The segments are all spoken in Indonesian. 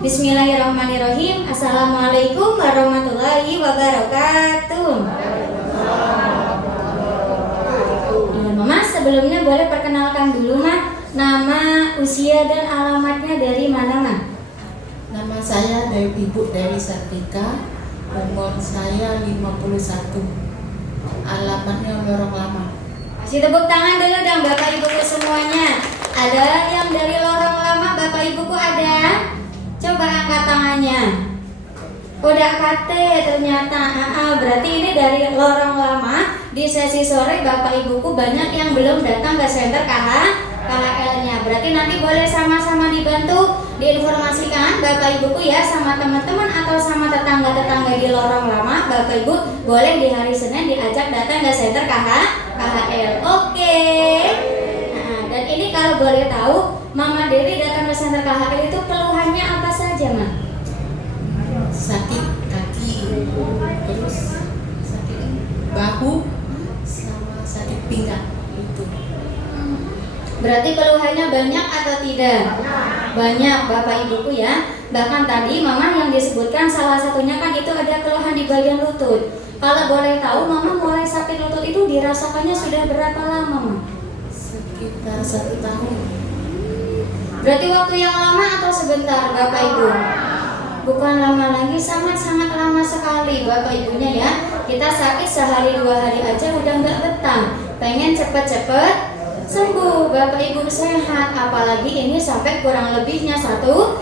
Bismillahirrahmanirrahim. Assalamualaikum warahmatullahi wabarakatuh. Ya, Mama, sebelumnya boleh perkenalkan dulu, Ma, nama, usia, dan alamatnya dari mana, Ma? Nama saya Ibu Dewi Sartika, umur saya 51, alamatnya Lorong Lama. Kasih tepuk tangan dulu dong Bapak Ibuku semuanya. Ada yang dari Lorong Lama, Bapak Ibuku ada? Coba angkat tangannya. Udah kate ternyata. Berarti ini dari Lorong Lama. Di sesi sore Bapak Ibuku banyak yang belum datang ke center KHL-nya. Berarti nanti boleh sama-sama dibantu diinformasikan Bapak Ibuku ya, sama teman-teman atau sama tetangga-tetangga di Lorong Lama. Bapak Ibu boleh di hari Senin diajak datang ke center KHL. Oke. Dan ini kalau boleh tahu, Mama Dewi datang ke center KHL itu keluhannya apa saja, Ma? Sakit kaki, terus sakit bahu, sama sakit pinggang itu. Berarti keluhannya banyak atau tidak? Banyak Bapak Ibuku ya. Bahkan tadi Mama yang disebutkan salah satunya kan itu ada keluhan di bagian lutut. Kalau boleh tahu, Mama mulai sakit lutut itu dirasakannya sudah berapa lama, Ma? Sekitar 1 tahun. Berarti waktu yang lama atau sebentar, Bapak Ibu? Bukan lama lagi, sangat-sangat lama sekali Bapak Ibunya ya. Kita sakit sehari 2 hari aja udah nggak betah, pengen cepet-cepet sembuh. Bapak Ibu sehat, apalagi ini sampai kurang lebihnya satu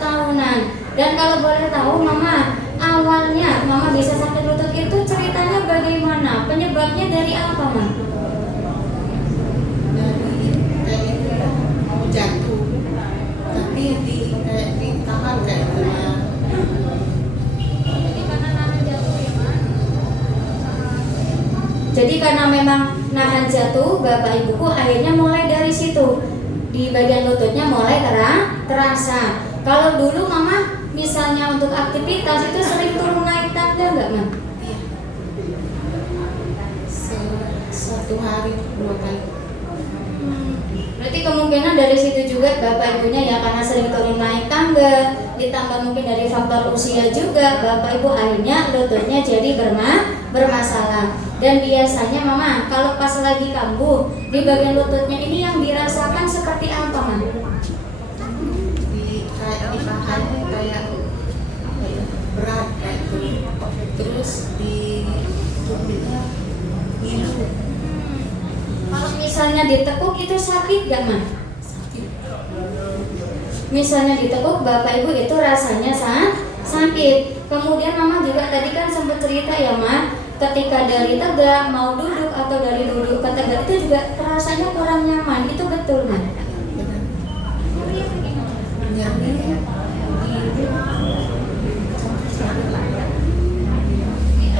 tahunan. Dan kalau boleh tahu, Mama, awalnya Mama bisa sakit lutut itu ceritanya bagaimana? Penyebabnya dari apa, Ma? Mau jatuh, tapi kayak di tangan kayak gimana? Jadi karena memang nahan jatuh, Bapak Ibuku akhirnya mulai dari situ. Di bagian lututnya mulai terasa. Kalau dulu Mama misalnya untuk aktivitas itu sering turun naik tangga nggak, Ma? Iya. Satu hari 2 kali. Berarti kemungkinan dari situ juga Bapak Ibunya ya, karena sering turun naik tangga, ditambah mungkin dari faktor usia juga, Bapak Ibu akhirnya lututnya jadi bermasalah. Dan biasanya Mama kalau pas lagi kambuh di bagian lututnya ini yang dirasakan seperti apa, Ma? Di pahannya kayak berat kayak gitu. Terus di tubuhnya ngilu. Kalau misalnya ditekuk itu sakit gak, Ma? Sakit. Misalnya ditekuk Bapak Ibu itu rasanya sakit. Kemudian Mama juga tadi kan sempat cerita ya, Ma, ketika dari tegak mau duduk atau dari duduk ke tegak itu juga rasanya kurang nyaman. Itu betul, Ma?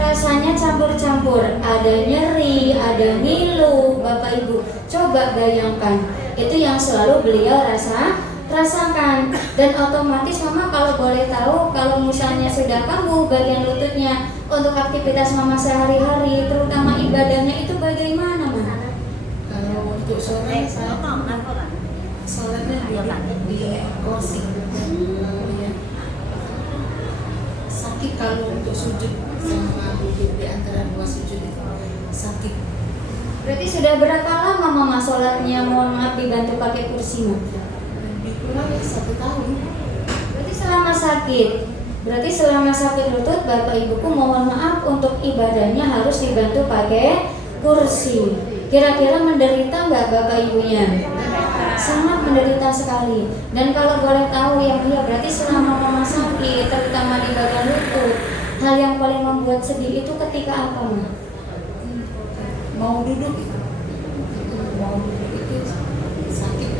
Rasanya campur-campur, ada nyeri, ada ngilu, Bapak Ibu. Coba bayangkan, itu yang selalu beliau rasakan. Dan otomatis Mama kalau boleh tahu, kalau misalnya sudah kambuh bagian lututnya, untuk aktivitas Mama sehari-hari, terutama ibadahnya itu bagaimana, Ma? Kalau untuk sore saya sholatnya di kursi. Sakit kalau untuk sujud sama duduk di antara 2 sujud itu sakit. Berarti sudah berapa lama Mama sholatnya, mohon maaf, dibantu pakai kursi, Ma? Lebih kurang 1 tahun. Berarti selama sakit lutut Bapak Ibuku mohon maaf untuk ibadahnya harus dibantu pakai kursi. Kira-kira menderita nggak Bapak Ibunya? Sangat menderita sekali. Dan kalau boleh tahu yang dia berarti selama Mama sakit, terutama di bagian lutut, hal yang paling membuat sedih itu ketika apa, Ma? Mau duduk itu sakit.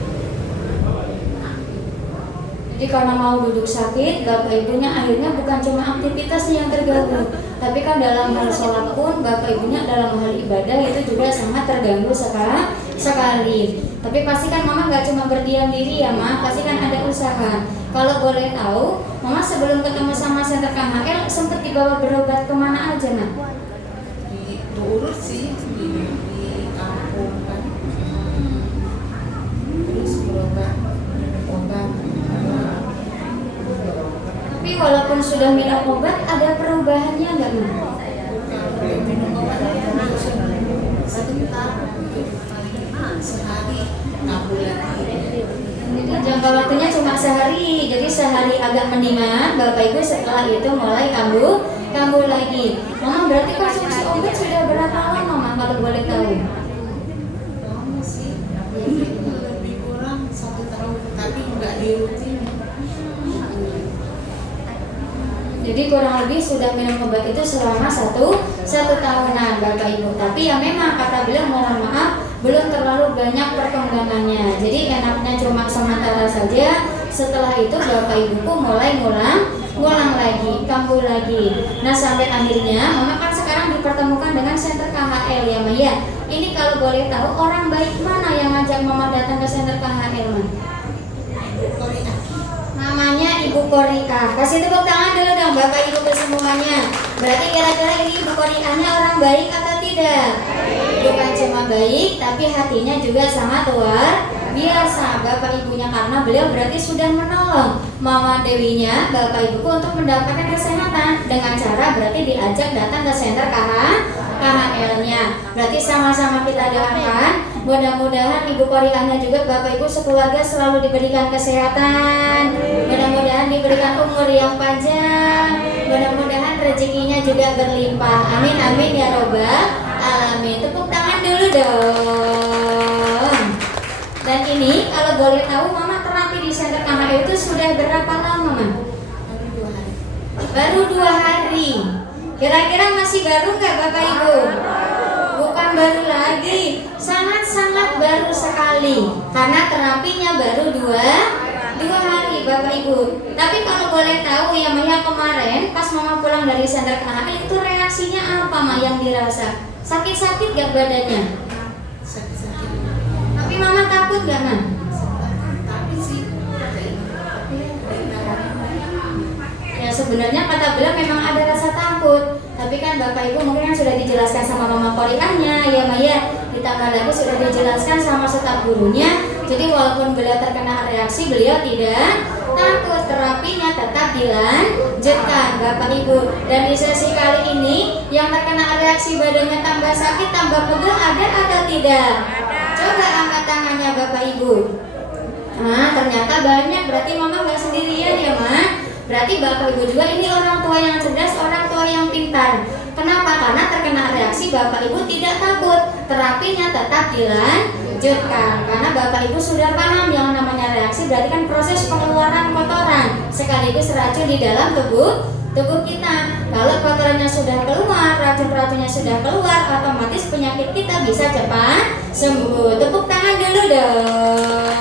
Jadi karena mau duduk sakit, Bapak Ibunya akhirnya bukan cuma aktivitasnya yang terganggu, tapi kan dalam hal sholat pun Bapak Ibunya dalam hal ibadah itu juga sangat terganggu sekali. Tapi pasti kan Mama nggak cuma berdiam diri ya, Ma, pasti kan ada usaha. Kalau boleh tahu, Mama sebelum ketemu sama center KHL sempat dibawa berobat kemana aja, Ma? Diurus sih di kampung kan. Terus berobat obat Tapi walaupun sudah minum obat, ada perubahannya nggak, Ma? Kalau minum obat sebentar, paling sehari, nggak boleh lagi. Jadi jangka waktunya cuma sehari. Jadi sehari agak mendingan, Bapak Ibu setelah itu mulai kambuh lagi. Mama berarti konsumsi obat sudah berapa lama, Ma, kalau boleh tahu? Lama sih, lebih kurang 1 tahun, tapi nggak dirutin. Jadi kurang lebih sudah minum obat itu selama satu tahunan, Bapak Ibu. Tapi ya memang kata beliau, mohon maaf, belum terlalu banyak perkembangannya. Jadi enaknya cuma sementara saja. Setelah itu Bapak Ibuku mulai ngulang lagi, kambuh lagi. Nah sampai akhirnya Mama kan sekarang dipertemukan dengan Center KHL ya, Ma ya. Ini kalau boleh tahu orang baik mana yang ngajak Mama datang ke Center KHL, Ma? Namanya Ibu Korika. Kasih tepuk tangan dulu dong Bapak Ibu semuanya. Berarti kira-kira ini Ibu Korikanya orang baik atau tidak? Bukan cuma baik, tapi hatinya juga sangat luar biasa Bapak Ibunya, karena beliau berarti sudah menolong Mama Dewinya, Bapak Ibuku untuk mendapatkan kesehatan dengan cara berarti diajak datang ke Center KHL-nya. Berarti sama-sama kita doakan, mudah-mudahan Ibu Korikanya juga Bapak Ibu sekeluarga selalu diberikan kesehatan, mudah-mudahan diberikan umur yang panjang, mudah-mudahan rezekinya juga berlimpah. Amin amin ya robbal alamin. Tepuk tangan dulu dong. Dan ini kalau boleh tahu Mama terapi di Center KHL itu sudah berapa lama, Ma? Baru 2 hari. Kira-kira masih baru nggak Bapak Ibu? Bukan baru lagi, sangat-sangat baru sekali. Karena terapinya baru 2 hari Bapak Ibu. Tapi kalau boleh tahu ya, Maya kemarin pas Mama pulang dari Center KHL itu reaksinya apa, Ma, yang dirasa? Sakit-sakit gak badannya? Sakit-sakit. Tapi Mama takut gak, Ma? Tapi sih, Ya sebenarnya kata beliau memang ada rasa takut. Tapi kan Bapak Ibu mungkin kan sudah dijelaskan sama Mama Korikanya ya, Maya. Ditambah lagi sudah dijelaskan sama staf gurunya. Jadi walaupun beliau terkena reaksi, beliau tidak takut. Terapinya tetap dilanjutkan Bapak Ibu. Dan di sesi kali ini yang terkena reaksi badannya tambah sakit, tambah pegel, ada atau tidak? Coba angkat tangannya Bapak Ibu. Nah ternyata banyak, berarti Mama gak sendirian ya, Ma. Berarti Bapak Ibu juga ini orang tua yang cerdas, orang tua yang pintar. Kenapa? Karena terkena reaksi Bapak Ibu tidak takut. Terapinya tetap dilanjutkan. Karena Bapak Ibu sudah paham yang namanya reaksi berarti kan proses pengeluaran kotoran sekaligus racun di dalam tubuh kita. Kalau kotorannya sudah keluar, racun-racunnya sudah keluar, otomatis penyakit kita bisa cepat sembuh. Tepuk tangan dulu dong.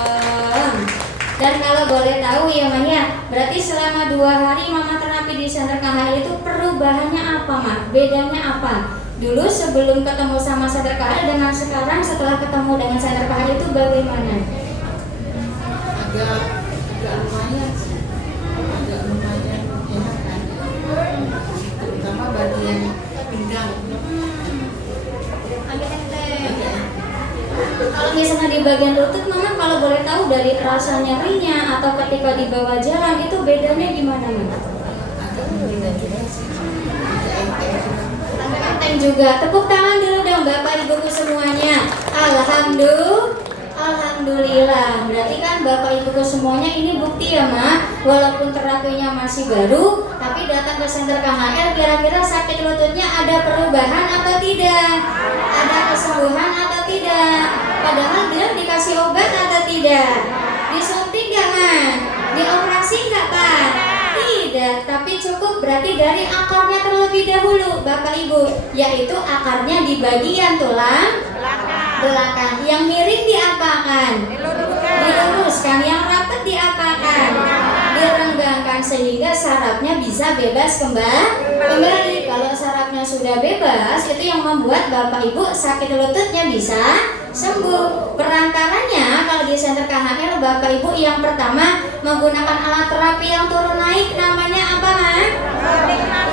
Dan kalau boleh tahu ya, Maya, berarti selama 2 hari Mama terapi di Center KHL itu perubahannya apa, Ma? Bedanya apa? Dulu sebelum ketemu sama Center KHL dengan sekarang setelah ketemu dengan Center KHL itu bagaimana? agak lumayan sih. Agak lumayan enak kan. Terutama bagian pinggang. Kalau misalnya di bagian lutut, Mama kalau boleh tahu dari rasa nyerinya atau ketika dibawa jalan itu bedanya gimana, Ma? Agak berbeda juga sih. Agak enteng juga. Tepuk tangan dulu dong Bapak Ibuku semuanya. Alhamdulillah. Berarti kan Bapak Ibuku semuanya ini bukti ya, Ma. Walaupun terapinya masih baru, tapi datang ke Center KHL kira-kira sakit lututnya ada perubahan atau tidak? Ada kesembuhan atau tidak? Padahal bilang dikasih obat atau tidak? Disuntik gak, Ma? Dioperasi gak, Pak? Tidak, tapi cukup berarti dari akarnya terlebih dahulu Bapak Ibu, yaitu akarnya di bagian tulang belakang. Yang miring diapakan? Diluruskan. Yang rapat diapakan? Direnggangkan sehingga sarafnya bisa bebas kembali. Kalau sarafnya sudah bebas, itu yang membuat Bapak Ibu sakit lututnya bisa sembuh. Perantaranya kalau di Center KHL Bapak Ibu yang pertama menggunakan alat terapi yang turun naik, namanya apa, Ma?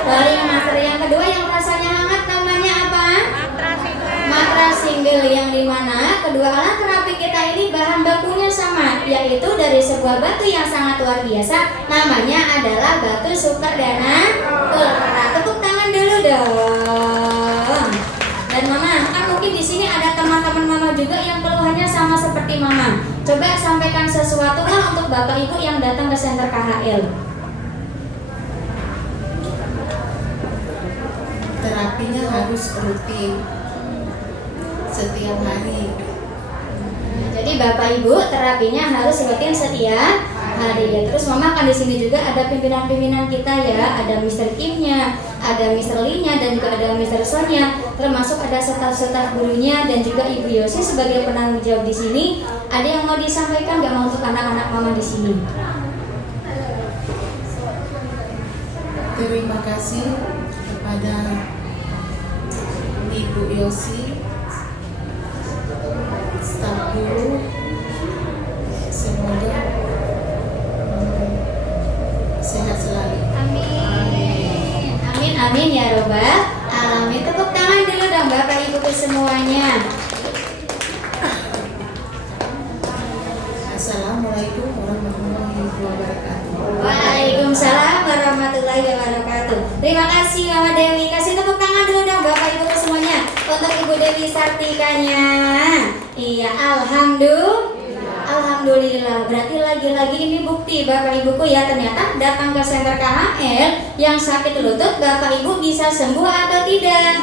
Paling master. Yang kedua yang rasanya hangat, namanya apa? Matras single, yang dimana kedua alat terapi kita ini bahan bakunya sama, yaitu dari sebuah batu yang sangat luar biasa, namanya adalah batu Sukadana Ultra. Tepuk tangan dulu dong. Dan Mama, kan mungkin di sini ada teman-teman Mama juga yang keluhannya sama seperti Mama. Coba sampaikan sesuatu lah untuk Bapak Ibu yang datang ke Center KHL. Terapinya harus rutin setiap hari. Jadi Bapak Ibu terapinya harus rutin setiap hari ya. Terus Mama kan di sini juga ada pimpinan-pimpinan kita ya, ada Mr. Kimnya, ada Mr. Lee-nya, dan juga ada Mr. Sonya, termasuk ada staf-staf gurunya dan juga Ibu Yosi sebagai penanggung jawab di sini. Ada yang mau disampaikan nggak mau untuk anak-anak Mama di sini? Terima kasih kepada Ibu Yosi, staf guru, semoga sehat selalu. Amin. Amin amin ya robbal alamin. Tepuk tangan dulu dong Bapak Ibu semuanya. Assalamualaikum warahmatullahi wabarakatuh. Waalaikumsalam warahmatullahi wabarakatuh. Terima kasih Mama Dewi. Kasih tepuk tangan dulu dong Bapak Ibu semuanya untuk Ibu Dewi Sartikanya. Iya, Alhamdulillah. Berarti lagi-lagi ini bukti Bapak Ibuku ya, ternyata datang ke Center KHL yang sakit lutut Bapak Ibu bisa sembuh atau tidak?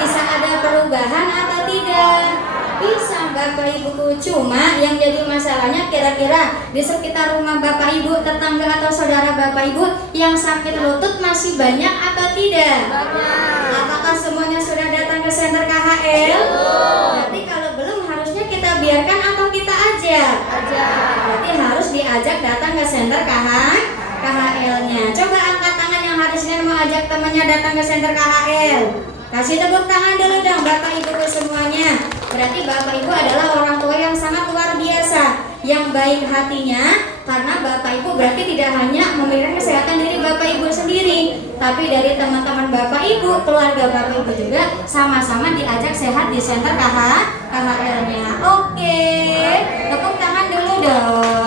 Bisa ada perubahan atau tidak? Bisa Bapak Ibuku. Cuma yang jadi masalahnya kira-kira di sekitar rumah Bapak Ibu, tetangga atau saudara Bapak Ibu yang sakit lutut masih banyak atau tidak? Apakah semuanya sudah datang ke Center KHL? Berarti kalau belum harusnya kita biarkan atau kita ajak? Berarti harus diajak datang ke Center KHL-nya. Coba angkat tangan yang harusnya mau ajak temannya datang ke Center KHL. Kasih tepuk tangan dulu dong Bapak Ibu semuanya. Berarti Bapak Ibu adalah orang tua yang sangat luar biasa, yang baik hatinya, karena Bapak Ibu berarti tidak hanya memikirkan kesehatan diri Bapak Ibu sendiri, tapi dari teman-teman Bapak Ibu, keluarga Bapak Ibu juga sama-sama diajak sehat di Center KHL-nya. Oke, tepuk tangan dulu dong.